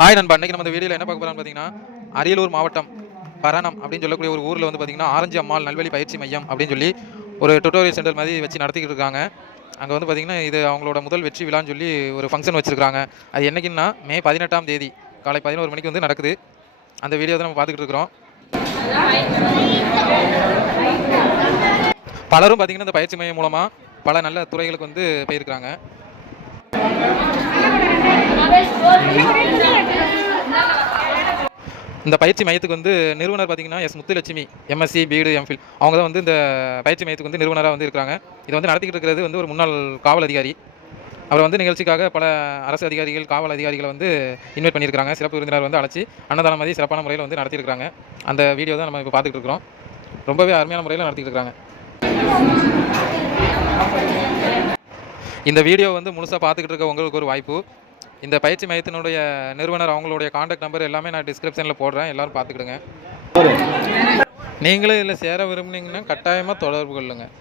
Hi நண்பா இன்னைக்கு நம்ம இந்த வீடியோவில் என்ன பார்க்க போறோம்னு பார்த்தீங்கன்னா அரியலூர் மாவட்டம் பரணம் அப்படின்னு சொல்லக்கூடிய ஒரு ஊரில் வந்து பார்த்திங்கன்னா ஆரஞ்சு அம்மாள் நல்வழி பயிற்சி மையம் அப்படின்னு சொல்லி ஒரு டுட்டோரியல் சென்டர் மாதிரி வச்சு நடத்திக்கிட்டு இருக்காங்க. அங்கே வந்து பார்த்திங்கன்னா இது அவங்களோட முதல் வெற்றி விழான்னு சொல்லி ஒரு ஃபங்க்ஷன் வச்சுருக்காங்க. அது என்னைக்குன்னா மே பதினெட்டாம் தேதி. காலை பதினோரு மணிக்கு வந்து நடக்குது. அந்த வீடியோ தான் நம்ம பார்த்துக்கிட்டு இருக்கிறோம். பலரும் பார்த்தீங்கன்னா இந்த பயிற்சி மையம் மூலமாக பல நல்ல துறைகளுக்கு வந்து போயிருக்கிறாங்க இந்த பயிற்சி மையத்துக்கு வந்து நிறுவனர் பார்த்தீங்கன்னா S Muthulakshmi MSc BEd MPhil அவங்க தான் வந்து இந்த பயிற்சி மையத்துக்கு வந்து நிறுவனராக வந்து இருக்கிறாங்க இதை வந்து நடத்திக்கிட்டு இருக்கிறது வந்து ஒரு முன்னாள் காவல் அதிகாரி. அவர் வந்து நிகழ்ச்சிக்காக பல அரசு அதிகாரிகள் காவல் அதிகாரிகளை வந்து இன்வைட் பண்ணியிருக்காங்க. சிறப்பு விருந்தினர் வந்து அழைச்சி அன்னதானம் மாதிரி சிறப்பான முறையில் வந்து நடத்தியிருக்காங்க. அந்த வீடியோ தான் நம்ம இப்போ பார்த்துட்டு இருக்கிறோம். ரொம்பவே அருமையான முறையில் நடத்திட்டு இருக்காங்க. இந்த வீடியோ வந்து முழுசாக பார்த்துக்கிட்டு இருக்க உங்களுக்கு ஒரு வாய்ப்பு. இந்த பயிற்சி மையத்தினுடைய நிறுவனர் அவங்களுடைய காண்டாக்ட் நம்பர் எல்லாமே நான் டிஸ்கிரிப்ஷனில் போடுறேன். எல்லாரும் பார்த்துக்கிடுங்க. நீங்களும் இதில் சேர விரும்புனீங்கன்னா கட்டாயமாக தொடர்பு கொள்ளுங்கள்